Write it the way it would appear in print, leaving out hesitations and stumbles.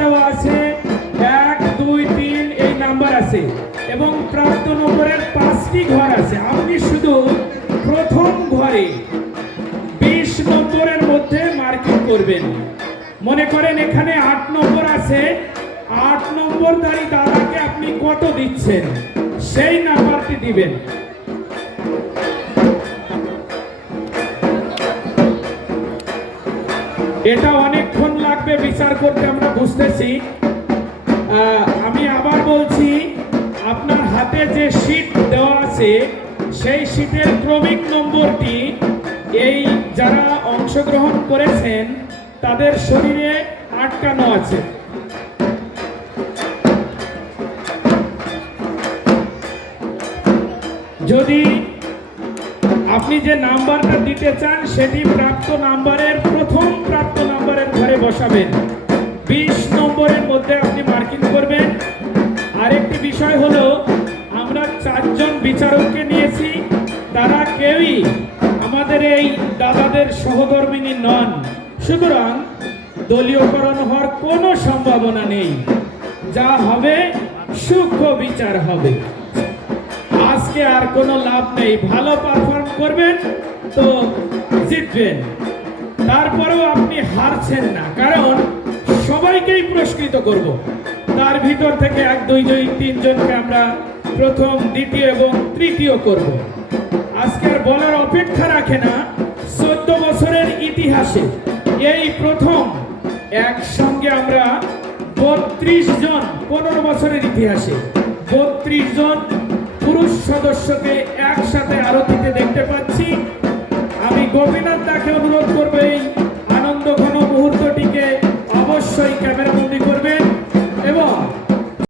দেওয়া আছে 1, 2, 3 এই নাম্বার আছে এবং প্রাপ্ত নম্বরের 5টি ঘর আছে। আপনি শুধু প্রথম ঘরে 20 নম্বরের মধ্যে মার্কিং করবেন। মনে করেন এখানে 8 নম্বর আছে, 8 নম্বরধারী দাদাকে আপনি কত দিচ্ছেন সেই নাম্বারটি দিবেন। এটা অনেকক্ষণ লাগবে বিচার করতে, আমরা বুঝতেছি। আমি আবার বলছি, আপনার হাতে যে শীট দেওয়া আছে সেই শীটের ক্রমিক নম্বরটি এই যারা অংশগ্রহণ করেছেন তাদের শরীরে আটকানো আছে। যদি আপনি যে নাম্বারটা দিতে চান সেটি প্রাপ্ত নাম্বারের প্রথম প্রাপ্ত নাম্বারের ঘরে বসাবেন। 20 নম্বরের মধ্যে আপনি মার্কিং করবেন। আরেকটি বিষয় হলো, আমরা 4 জন বিচারককে নিয়েছি, তারা কেউই আমাদের এই দাদাদের সহধর্মিনী নন। সুতরাং দলীয়করণ হওয়ার কোনো সম্ভাবনা নেই। যা হবে সূক্ষ্ম বিচার হবে। আজকে আর কোনো লাভ নেই। ভালো পারফর্ম করবেন তো জিতবেন, তারপরেও আপনি হারছেন না, কারণ সবাইকেই পুরস্কৃত করব। তার ভিতর থেকে 1, 2, 3 জনকে আমরা প্রথম, দ্বিতীয় এবং তৃতীয় করব। আজকে আর বলার অপেক্ষা রাখে না। 14 বছরের ইতিহাসে এই প্রথম একসঙ্গে আমরা 32 জন, 15 বছরের ইতিহাসে 32 জন পুরুষ সদস্যকে একসাথে আরতিতে দেখতে পাচ্ছি। আমি গোপীনাথ দাকে অনুরোধ করবো এই আনন্দ ঘন মুহূর্তটিকে অবশ্যই ক্যামেরাবন্দি